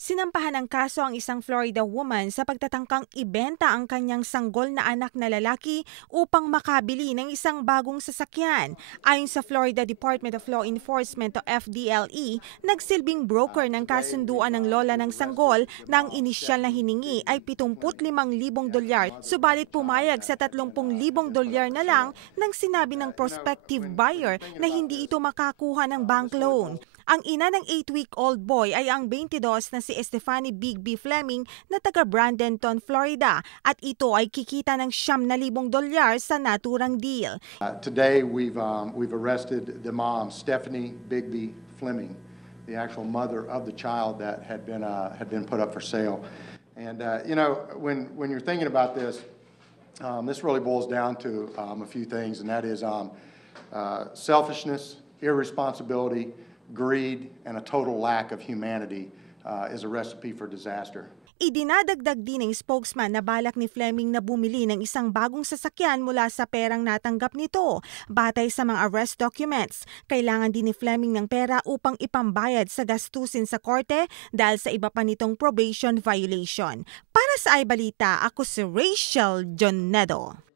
Sinampahan ng kaso ang isang Florida woman sa pagtatangkang ibenta ang kanyang sanggol na anak na lalaki upang makabili ng isang bagong sasakyan. Ayon sa Florida Department of Law Enforcement o FDLE, nagsilbing broker ng kasunduan ng lola ng sanggol na ang inisyal na hiningi ay 75,000 dolyar. Subalit pumayag sa 30,000 dolyar na lang nang sinabi ng prospective buyer na hindi ito makakuha ng bank loan. Ang ina ng 8-week-old boy ay ang 22 na si Estefany Bigby Fleming na taga Brandenton, Florida at ito ay kikita ng siyam na libong dolyar sa naturang deal. Uh, today, we've, um, we've arrested the mom, Stephanie Bigby Fleming, the actual mother of the child that had been, uh, had been put up for sale. And, uh, you know, when, when you're thinking about this, um, this really boils down to um, a few things, and that is um, uh, selfishness, irresponsibility, greed, and a total lack of humanity uh, is a recipe for disaster. Idinadagdag din ng spokesman na balak ni Fleming na bumili ng isang bagong sasakyan mula sa perang natanggap nito. Batay sa mga arrest documents, kailangan din ni Fleming ng pera upang ipambayad sa gastusin sa korte dahil sa iba pa nitong probation violation. Para sa iBalita, ako si Rachel Jonedo.